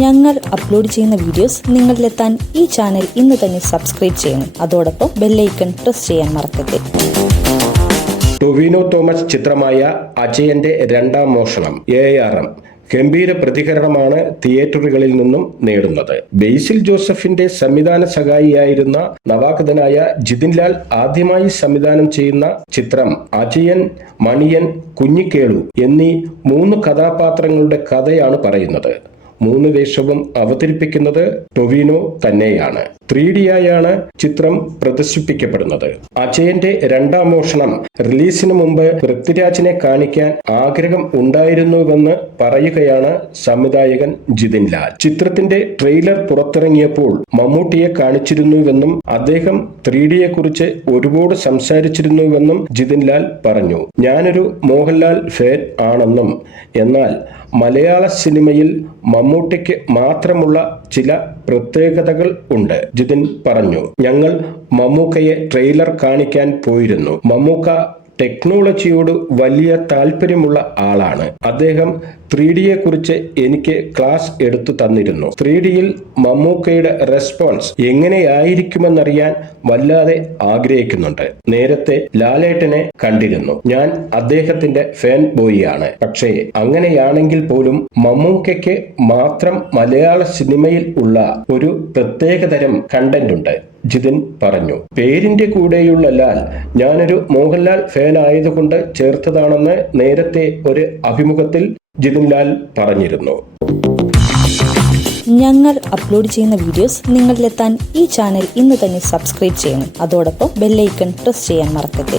ഞങ്ങൾ അപ്ലോഡ് ചെയ്യുന്ന വീഡിയോസ് നിങ്ങളിലെത്താൻ ഈ ചാനൽ ഇന്ന് തന്നെ സബ്സ്ക്രൈബ് ചെയ്യണം. അതോടൊപ്പം ബെല്ലൈക്കൺ പ്രസ് ചെയ്യാൻ മറക്കരുത്. ടൊവിനോ തോമസ് ചിത്രമായ അജയന്റെ രണ്ടാം മോഷണം ARM ഗംഭീര പ്രതികരണമാണ് തിയേറ്ററുകളിൽ നിന്നും നേടുന്നത്. ബേസിൽ ജോസഫിന്റെ സംവിധാന സഹായിയായിരുന്ന നവാഗതനായ ജിതിൻ ലാൽ ആദ്യമായി സംവിധാനം ചെയ്യുന്ന ചിത്രം അജയൻ, മണിയൻ, കുഞ്ഞിക്കേളു എന്നീ 3 കഥാപാത്രങ്ങളുടെ കഥയാണ് പറയുന്നത്. 3 വേഷവും അവതരിപ്പിക്കുന്നത് ടൊവിനോ തന്നെയാണ്. 3D ആയാണ് ചിത്രം പ്രദർശിപ്പിക്കപ്പെടുന്നത്. അജയന്റെ രണ്ടാം മോഷണം റിലീസിന് മുമ്പ് പൃഥ്വിരാജിനെ കാണിക്കാൻ ആഗ്രഹം ഉണ്ടായിരുന്നുവെന്ന് പറയുകയാണ് സംവിധായകൻ ജിതിൻ ലാൽ. ചിത്രത്തിന്റെ ട്രെയിലർ പുറത്തിറങ്ങിയപ്പോൾ മമ്മൂട്ടിയെ കാണിച്ചിരുന്നുവെന്നും അദ്ദേഹം 3Dയെ കുറിച്ച് ഒരുപാട് സംസാരിച്ചിരുന്നുവെന്നും ജിതിൻ ലാൽ പറഞ്ഞു. ഞാനൊരു മോഹൻലാൽ ഫാൻ ആണെന്നും എന്നാൽ മലയാള സിനിമയിൽ മമ്മൂട്ടിക്ക് മാത്രമുള്ള ചില പ്രത്യേകതകൾ ഉണ്ട് ജിതിൻ പറഞ്ഞു. ഞങ്ങൾ മമ്മൂക്കയെ ട്രെയിലർ കാണിക്കാൻ പോയിരുന്നു. മമ്മൂക്ക ടെക്നോളജിയോട് വലിയ താല്പര്യമുള്ള ആളാണ്. അദ്ദേഹം 3Dയെ കുറിച്ച് എനിക്ക് ക്ലാസ് എടുത്തു തന്നിരുന്നു. 3Dയിൽ മമ്മൂക്കയുടെ റെസ്പോൺസ് എങ്ങനെയായിരിക്കുമെന്നറിയാൻ വല്ലാതെ ആഗ്രഹിക്കുന്നുണ്ട്. നേരത്തെ ലാലേട്ടനെ കണ്ടിരുന്നു. ഞാൻ അദ്ദേഹത്തിന്റെ ഫാൻ ബോയിയാണ്. പക്ഷേ അങ്ങനെയാണെങ്കിൽ പോലും മമ്മൂക്കയ്ക്ക് മാത്രം മലയാള സിനിമയിൽ ഉള്ള ഒരു പ്രത്യേകതരം കണ്ടന്റ് ഉണ്ട്, ജിതിൻ പറഞ്ഞു. പേരിന്റെ കൂടെയുള്ള ലാൽ ഞാനൊരു മോഹൻലാൽ ഫാൻ ആയതുകൊണ്ട് ചേർത്തതാണെന്ന് നേരത്തെ ഒരു അഭിമുഖത്തിൽ ജിതിൻ ലാൽ പറഞ്ഞിരുന്നു. ഞങ്ങൾ അപ്ലോഡ് ചെയ്യുന്ന വീഡിയോസ് നിങ്ങളിലെത്താൻ ഈ ചാനൽ ഇന്ന് തന്നെ സബ്സ്ക്രൈബ് ചെയ്യണം. അതോടൊപ്പം ബെല്ലൈക്കൺ പ്രസ് ചെയ്യാൻ മറക്കരുത്.